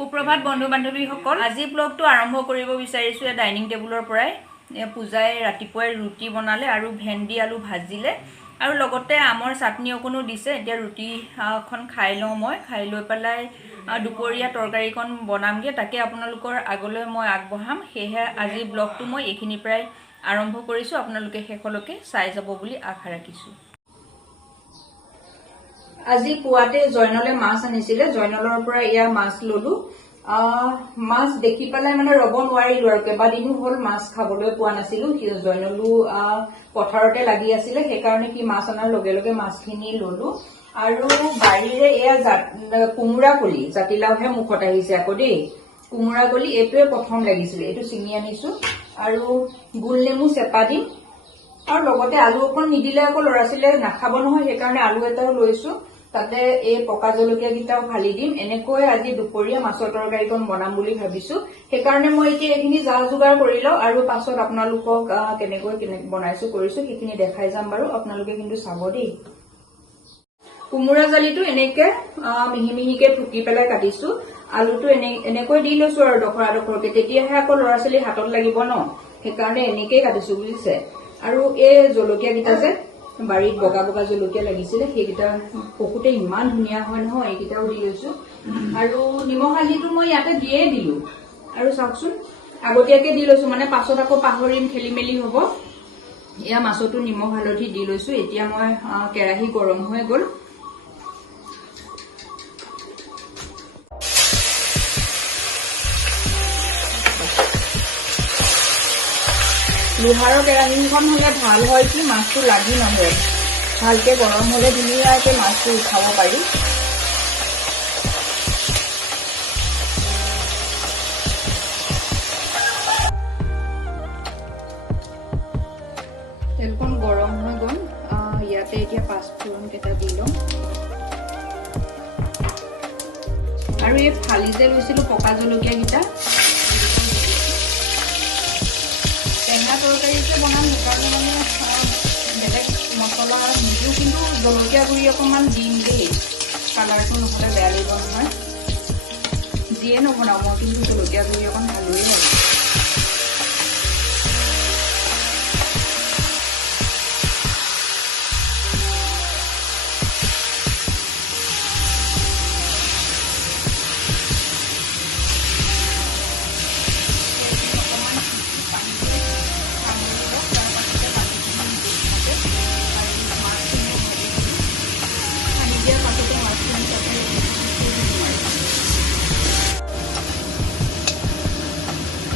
সুপ্ৰভাত বন্ধু বান্ধৱীসকল, আজি ব্লগটো আৰম্ভ কৰিব বিচাৰিছোঁ ডাইনিং টেবুলৰ পৰাই। পূজাই ৰাতিপুৱাই ৰুটি বনালে আৰু ভেন্দি আলু ভাজিলে আৰু লগতে আমৰ চাটনি অকণো দিছে। এতিয়া ৰুটিখন খাই লওঁ, মই খাই লৈ পেলাই দুপৰীয়া তৰকাৰীখন বনামগৈ, তাকে আপোনালোকৰ আগলৈ মই আগবঢ়াম। সেয়েহে আজি ব্লগটো মই এইখিনিৰ পৰাই আৰম্ভ কৰিছোঁ, আপোনালোকে শেষলৈকে চাই যাব বুলি আশা ৰাখিছোঁ। আজি পুৱাতে জয়নলে মাছ আনিছিলে, জয়নলৰ পৰা এয়া মাছ ললো। মাছ দেখি পেলাই মানে ৰব নোৱাৰিলো আৰু কেইবাদিনো হল মাছ খাবলৈ পোৱা নাছিলো। জয়নলো পথাৰতে লাগি আছিলে, সেইকাৰণে কি মাছ অনাৰ লগে লগে মাছখিনি ললো। আৰু বাৰীৰে এয়া কোমোৰা কলি, জাতিলাওহে মুখত আহিছে আকৌ দেই। কোমোৰা কলি এইটোৱে প্ৰথম লাগিছিলে, এইটো ছিঙি আনিছো। আৰু গোল নেমু চেপা দিম আৰু লগতে আলু অকণ নিদিলে আকৌ ল'ৰা ছোৱালীয়ে নাখাব নহয়, সেইকাৰণে আলু এটাও লৈছো। তাতে এই পকা জলকীয়া কেইটাও ফালি দিম। এনেকৈ আজি দুপৰীয়া মাছৰ তৰকাৰীখন বনাম বুলি ভাবিছো। সেইকাৰণে মই এতিয়া এইখিনি যা যোগাৰ কৰি লওঁ আৰু পাছত আপোনালোকক কেনেকৈ বনাইছো কৰিছো সেইখিনি দেখাই যাম বাৰু। আপোনালোকে কিন্তু চাব দেই। কোমোৰা জালিটো এনেকে মিহি মিহিকে টুকি পেলাই কাটিছো। আলুটো এনেকৈ দি লৈছো আৰু ডখৰা ডখৰকে, তেতিয়াহে আকৌ ল'ৰা ছোৱালী হাতত লাগিব ন, সেইকাৰণে এনেকেই কাটিছো বুজিছে। আৰু এই জলকীয়া কেইটা যে বাৰীত বগা বগা জলকীয়া লাগিছিলে, সেইকেইটা পকুতে ইমান ধুনীয়া হয় নহয়, এইকেইটাও দি লৈছো। আৰু নিমখ হালধিটো মই ইয়াতে দিয়ে দিলো। আৰু চাওকচোন আগতীয়াকে দি লৈছো, মানে পাছত আকৌ পাহৰিম, খেলি মেলি হব। এয়া মাছতো নিমখ হালধি দি লৈছো। এতিয়া মই কেৰাহী গৰম হৈ গল। লোহাৰৰ কেৰাহীখন হলে ভাল হয় কি মাছটো লাগি নধৰে, ভালকে গৰম হলে ধুনীয়াকে মাছটো উঠাব পাৰি। তেলখন গৰম হৈ গল, ইয়াতে এতিয়া পাঁচফোৰণ কেইটা দি লম। আৰু এই ফালি যে লৈছিলো পকা জলকীয়া কেইটা, টেঙা তৰকাৰীকে বনাম, সেইকাৰণে মানে বেলেগ মছলা নিদিও, কিন্তু জলকীয়া গুড়ি অকণমান দিম দেই, কালাৰটো নহ'লে বেয়া লাগিব নহয়। যিয়ে নবনাও মই কিন্তু জলকীয়া গুড়ি অকণ ভালেই লাগে।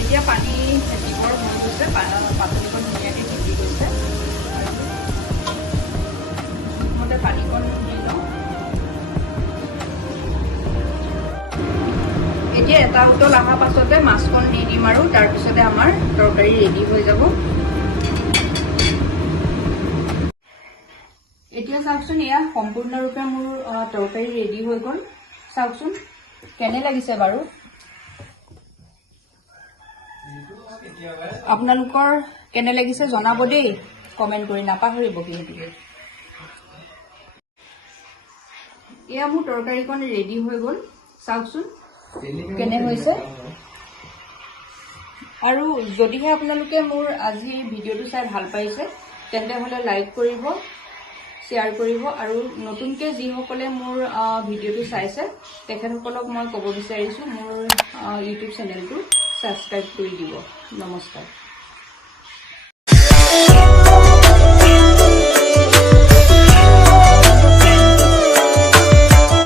এতিয়া পানী দিবৰ হৈ গৈছে, পাচলিকণ ধুনীয়াকৈ সিজি গৈছে। প্ৰথমতে পানীকণ দি লওঁ। এতিয়া এটা উতল অহাৰ পাছতে মাছকণ দি দিম আৰু তাৰপিছতে আমাৰ তৰকাৰী ৰেডি হৈ যাব। এতিয়া চাওকচোন, এয়া সম্পূৰ্ণৰূপে মোৰ তৰকাৰী ৰেডি হৈ গল। চাওকচোন কেনে লাগিছে বাৰু। আপোনালোকৰ কেনে লাগিছে জনাব দেই, কমেণ্ট কৰি নাপাহৰিব কিন্তু। এয়া মোৰ তৰকাৰীখন ৰেডি হৈ গল, চাওকচোন কেনে হৈছে। আৰু যদিহে আপোনালোকে মোৰ আজি ভিডিঅ'টো চাই ভাল পাইছে তেন্তে হলে লাইক কৰিব, শ্বেয়াৰ কৰিব। আৰু নতুনকৈ যিসকলে মোৰ ভিডিঅ'টো চাইছে তেখেতসকলক মই ক'ব বিচাৰিছোঁ মোৰ ইউটিউব চেনেলটো ছাবস্ক্ৰাইব কৰি দিব। নমস্কাৰ।